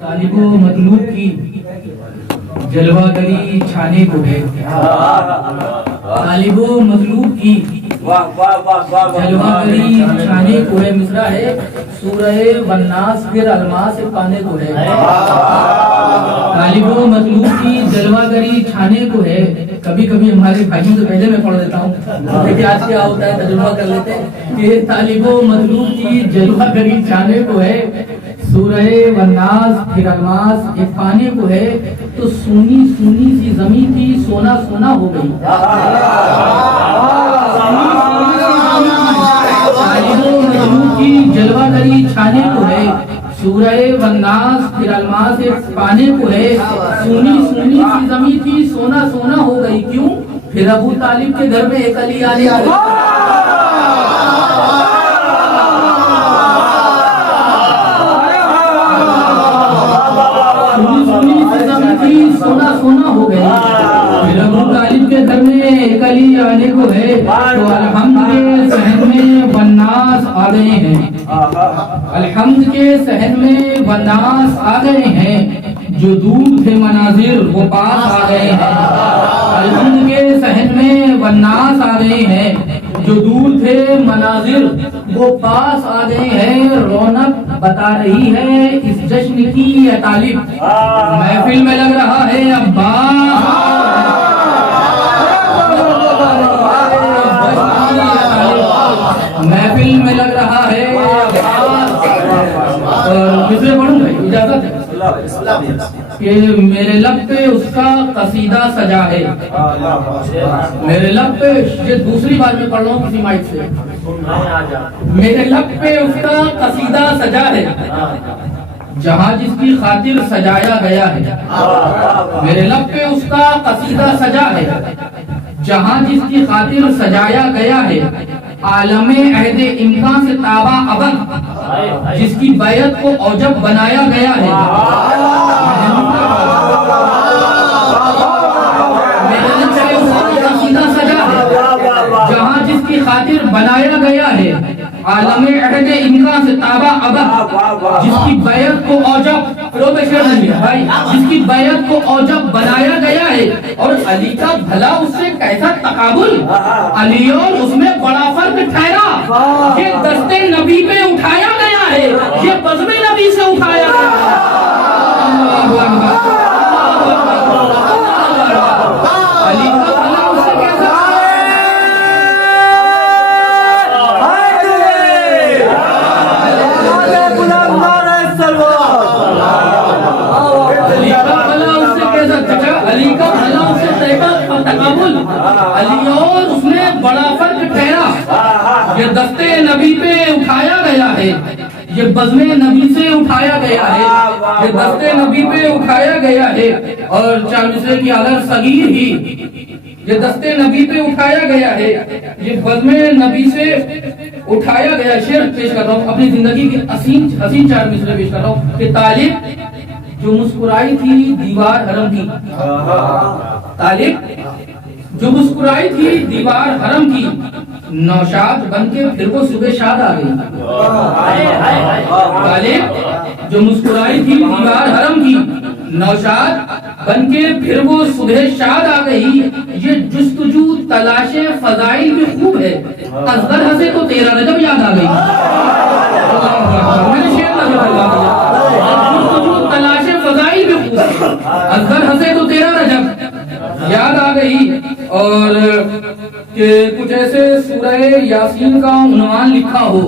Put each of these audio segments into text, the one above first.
طالب و مطلوب کی جلوہ گری چھانے کو ہے، طالب و مطلوب کی جلوہ گری چھانے کو ہے، مصرع ہے سورہ والناس پھر الماس پانے کو ہے، طالب و مطلوب کی جلوہ گری چھانے کو ہے۔ کبھی کبھی ہمارے بھائیوں سے پہلے میں پڑھ دیتا ہوں لیکن آج کیا ہوتا ہے تجربہ کر لیتے ہیں کہ طالب و مطلوب کی جلوہ گری چھانے کو ہے، سورہ والناس پھر الماس ایک پانے کو ہے، تو سونی سونی سی زمین تھی سونا سونا ہو گئی۔ طالب و مطلوب کی جلوہ گری چھانے کو ہے، سورہ والناس پھر الماس ایک پانے کو ہے، سونی سونی سی زمین تھی سونا سونا ہو گئی، کیوں؟ پھر ابو طالب کے گھر میں ایک علی آنے کو سونا سونا ہو گئی، پھر ابو طالب کے گھر میں ایک علی آنے کو ہے، تو الحمد کے صحن میں والناس آ گئے ہیں، الحمد کے صحن میں والناس آ گئے ہیں، جو دور تھے مناظر وہ پاس آ گئے ہیں، الحمد کے صحن میں والناس آ گئے ہیں، جو دور تھے مناظر وہ پاس آ گئے ہیں، رونق بتا رہی ہے اس جشن کی یہ طالب، محفل میں لگ رہا ہے محفل میں لگ رہا ہے کسے پڑھوں بھائی اجازت ہے کہ میرے لب پہ اس کا قصیدہ سجا ہے، میرے لب پہ، یہ دوسری بار میں پڑھ رہا ہوں کسی مائک سے، میرے لب پہ اس کا قصیدہ سجا ہے، جہاں جس کی خاطر سجایا گیا ہے، میرے لب پہ اس کا قصیدہ سجا ہے، جہاں جس کی خاطر سجایا گیا ہے، عالم عہد امکان سے تابع ابد جس کی بیعت کو اوجب بنایا گیا ہے، جہاں جس کی خاطر بنایا گیا ہے، عالم عہد امکان سے تابع ابد جس کی بیعت کو اوجب بھائی جس کی بیعت کو اوجب بنایا گیا ہے، اور علی کا بھلا اس سے کیسا تقابل، علی اور اس میں بڑا فرق ٹھہرا، یہ دست نبی پہ اٹھایا گیا ہے، یہ بزم نبی سے اٹھایا گیا ہے، علی کا بھلا اس سے کیسا علی کا بھلا اس سے تقابل، علی اور اس میں بڑا فرق ٹھہرا، یہ دست نبی پہ اٹھایا گیا ہے، یہ بزم نبی سے اٹھایا گیا ہے، یہ دست نبی پہ اٹھایا گیا ہے، اور چار مصرے کی اگر صغیر ہی، یہ دست نبی پہ اٹھایا گیا ہے، یہ بزم نبی سے اٹھایا گیا۔ شعر پیش کر رہا ہوں، اپنی زندگی کی حسین چار مصرے پیش کر رہا ہوں کہ طالب جو مسکرائی تھی دیوار حرم کی، طالب جو مسکرائی تھی دیوار حرم کی، نوشاد بن کے پھر وہ صبح شاد آ گئی، طالب جو مسکرائی تھی دیوار حرم کی، نوشاد بن کے پھر وہ صبح شاد آ گئی، یہ جستجو تلاش فضائل بھی خوب ہے، اصغر ہنسے تو تیرا رجب یاد آ گئی، میں نے شعر لگا جستجو تلاش فضائل بھی خوب ہے، اصغر ہنسے تو تیرا رجب یاد آ گئی، اور کہ کچھ ایسے سورہ یاسین کا عنوان لکھا ہو،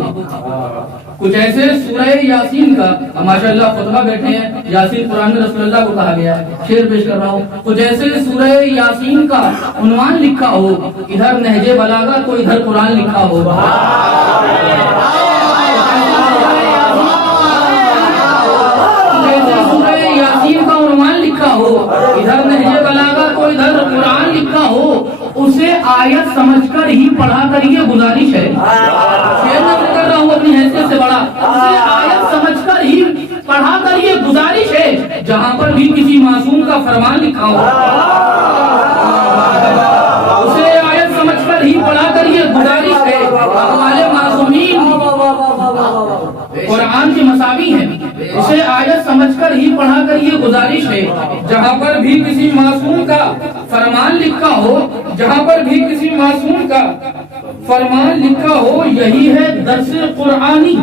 کچھ ایسے سورہ یاسین کا، ماشاءاللہ خطبہ بیٹھے ہیں، یاسین قرآن میں رسول اللہ کو کہا گیا ہے، شعر پیش کر رہا ہوں، کچھ ایسے سورہ یاسین کا عنوان لکھا ہو، ادھر نہج بلاغہ تو ادھر قرآن لکھا ہو، سورہ یاسین کا عنوان لکھا ہو، ادھر نہج بلاغہ تو ادھر قرآن لکھا ہو، اسے آیت سمجھ کر ہی پڑھا کر یہ گزارش ہے، شعر نقل کر رہا ہوں اپنی حیثیت سے بڑا، اسے آیت سمجھ کر ہی پڑھا کر یہ گزارش ہے، جہاں پر بھی کسی معصوم کا فرمان لکھا ہو، اسے آیت سمجھ کر ہی پڑھا کر یہ گزارش ہے، اقوال معصومین قرآن کے کے مساوی ہیں، اسے آیت سمجھ کر ہی پڑھا کر یہ گزارش ہے، جہاں پر بھی کسی معصوم کا فرمان لکھا ہو، جہاں پر بھی کسی معصوم کا فرمان لکھا ہو، یہی ہے درس قرآنی،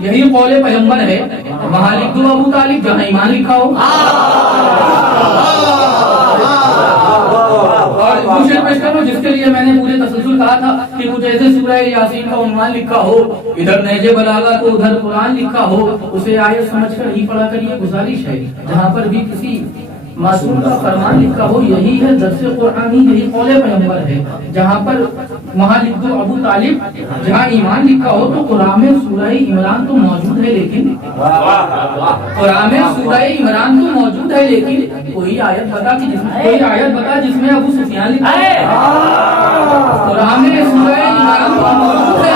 یہی قول پیغمبر ہے، وہاں لکھ دو ابو طالب جہاں ایمان لکھا ہو۔ اور کچھ پیش کرو جس کے لیے میں نے پورے تسلسل کہا تھا کہ کچھ ایسے سورہ یاسین کا عنوان لکھا ہو، ادھر نہج بلاغہ تو ادھر قرآن لکھا ہو، اسے آیت سمجھ کر ہی پڑھا کر یہ گزارش ہے، جہاں پر بھی کسی معصوم کا فرمان لکھا ہو، یہی ہے درس قرآنی، یہی قول پیغمبر ہے، جہاں پر وہاں لکھ دو ابو طالب جہاں ایمان لکھا ہو۔ تو قرآن میں سورہ عمران تو موجود ہے، لیکن قرآن میں سورہ عمران تو موجود ہے، لیکن کوئی آیت بتا کہ کوئی آیت بتا جس میں ابو سفیان لکھا ہے۔ قرآن میں سورہ عمران تو موجود ہے،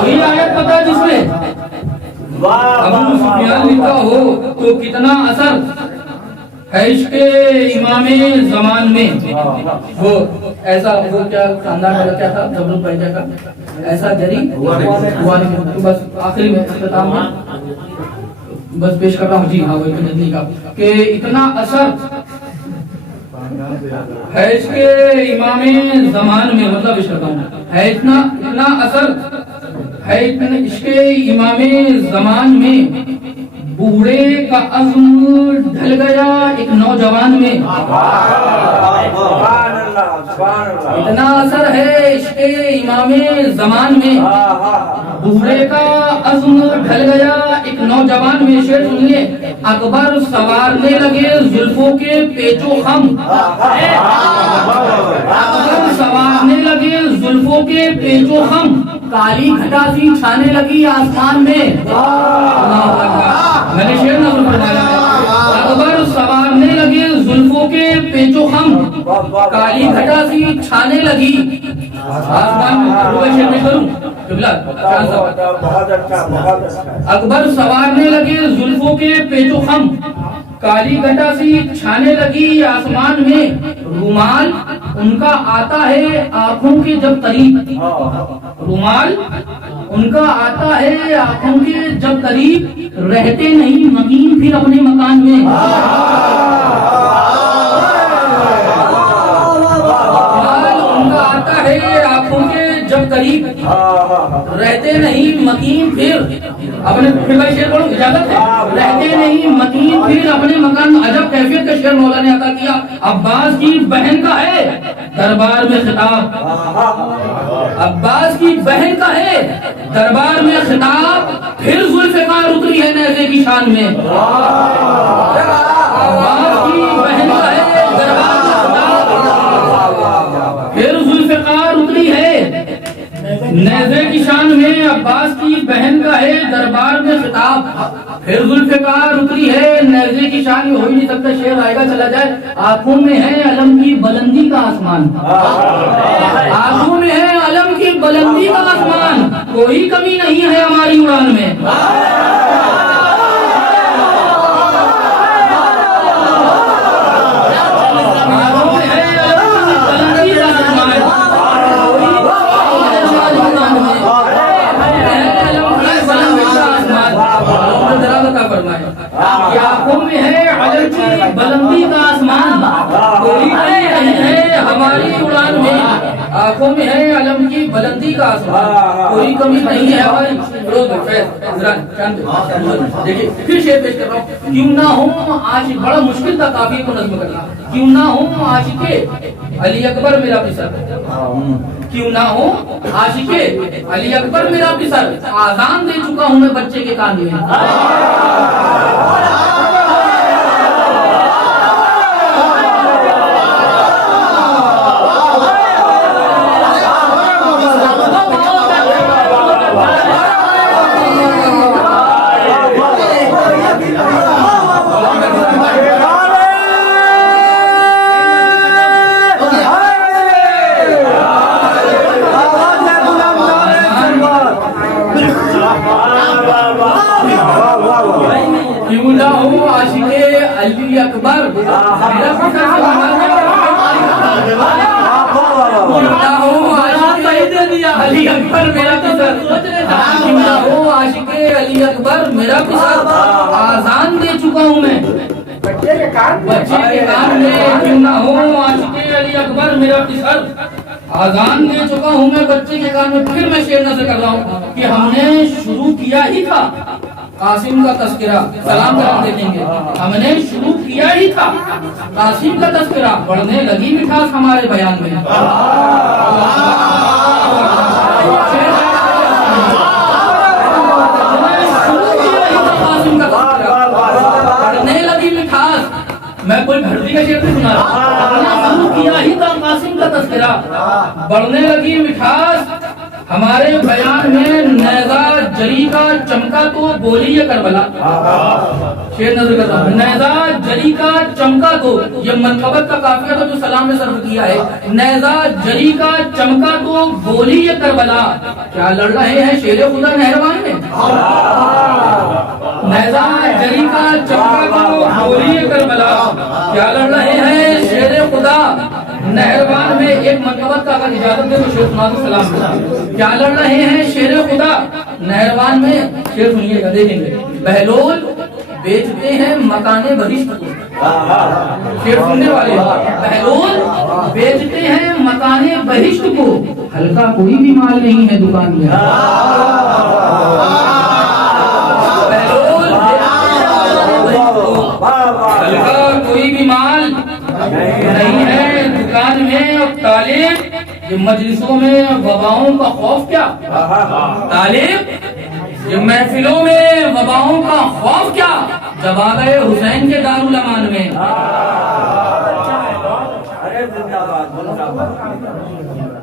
کوئی آیت بتا جس میں ابو سفیان لکھا ہو، تو کتنا اثر ہے عشق امام زمان میں۔ وہ ایسا وہ کیا خاندان والا کیا تھا جبر پیجا کا ایسا جری ہوا نہیں۔ بس آخری میں اختتام میں بس پیش کر رہا ہوں، جی ہاں وہ جتنی کا کہ اتنا اثر ہے عشق امام زمان میں، مطلب عشق ہے اتنا اثر ہے عشق امام زمان میں، بوڑھے کا عزم ڈھل گیا ایک نوجوان میں۔ اتنا اثر ہے عشق امام زمان میں، بوڑھے کا عزم ڈھل گیا ایک نوجوان میں۔ شعر سنیے، اکبر سوارنے لگے زلفوں کے پیچ و خم، اکبر سوارنے لگے زلفوں کے پیچ و خم، کالی گھٹا سی چھانے لگی آسمان میں۔ میں نے شعر نظر فرمایا ہے، اکبر سوارنے لگے زلفوں کے پیچ و خم، کالی گھٹا سی چھانے لگی آسمان میں۔ اکبر سوارنے لگے زلفوں کے پیچ و خم، کالی گھٹا سی چھانے لگی آسمان میں، رومال ان کا آتا ہے آنکھوں کے جب قریب، رومال ان کا آتا ہے آنکھوں کے جب قریب، رہتے نہیں مکین پھر اپنے مکان میں۔ رومال ان کا آتا ہے آنکھوں کے جب قریب، رہتے نہیں مکین پھر اپنے، پھر بھائی شعر پڑھو اجازت ہے، رہتے نہیں مکین پھر اپنے مکان۔ عجب کیفیت کا شعر مولا نے عطا کیا۔ عباس کی بہن کا ہے دربار میں خطاب، عباس کی بہن کا ہے دربار میں خطاب، پھر ذوالفقار اتری ہے نیزے کی شان میں۔ عباس کی بہن کا ہے دربار میں خطاب، پھر ذوالفقار اتری ہے نیزے کی شان میں۔ عباس کی بہن کا ہے دربار میں خطاب، پھر ذوالفقار اتری ہے نیزے کی شان میں۔ ہو ہی نہیں سکتا شعر آئے گا چلا جائے۔ آنکھوں میں ہے علم کی بلندی کا آسمان، آنکھوں میں ہے علم کی بلندی کا آسمان، کوئی کمی نہیں ہے ہماری اڑان میں۔ آنکھوں میں ہے علم کی بلندی کا آسمان، کوئی کمی نہیں ہے ہماری اڑان میں۔ آنکھوں میں ہے علم کی بلندی کا آسمان، کوئی کمی نہیں ہے ہماری۔ دیکھیے پھر شعر پیش کر رہا ہوں، کیوں نہ ہوں عاشق، بڑا مشکل تھا قافیے کو نظم کرنا، کیوں نہ ہوں عاشق علی اکبر میرا پسر، کیوں نہ ہوں عاشق علی اکبر میرا پسر، آزان دے چکا ہوں میں بچے کے کان میں۔ کیوں نہ ہوں عاشق علی اکبر میرا پسر، کیوں نہ ہوں عاشق لیا علی اکبر میرا پسر، کیوں نہ ہو عاشق علی اکبر میرا پسر، آزان دے چکا ہوں میں بچے کے کان میں، کیوں نہ ہو عاشق علی اکبر میرا پسر، آزان دے چکا ہوں میں بچے کے کان میں۔ پھر میں شعر نظر کر رہا ہوں کہ ہم نے شروع کیا ہی تھا قاسم کا تذکرہ، سلام کرم دیکھیں گے، ہم نے شروع کیا ہی تھا قاسم کا تذکرہ، بڑھنے لگی مٹھاس ہمارے بیان میں۔ بڑھنے لگی مٹھاس، میں کوئی بھرتی کا شعر نہیں سنا رہا، ہم نے شروع کیا ہی تھا قاسم کا تذکرہ، بڑھنے لگی مٹھاس ہمارے بیان میں، نیزہ جری کا چمکا تو بولی یہ کربلا، شعر نظر کرتا ہوں، نیزہ جری کا چمکا تو، یہ منقبت کا قافیہ تھا جو سلام نے صرف کیا ہے، نیزہ جری کا چمکا تو بولی یہ کربلا، کیا لڑ رہے ہیں شیر خدا نہروان میں، نیزہ جری کا چمکا تو بولی یہ کربلا، کیا لڑ رہے ہیں شیر خدا نہروان میں۔ ایک منقبت کا اگر اجازت دے تو شیر سنا دو سلام، کیا لڑ رہے ہیں شیر خدا نہروان میں، شیر سنیے گا دیکھیں گے، بہلول بیچتے ہیں مکان بہشت کو، شیر سننے والے، بہلول بیچتے ہیں مکان بہشت کو، ہلکا کوئی بھی مال نہیں ہے دکان میں، بہلول ہلکا کوئی بھی مال نہیں ہے دکان میں، اور طالب یہ مجلسوں میں وباؤں کا خوف کیا، طالب یہ محفلوں میں وباؤں کا خوف کیا، جب آ گئے حسین کے دارالامان میں،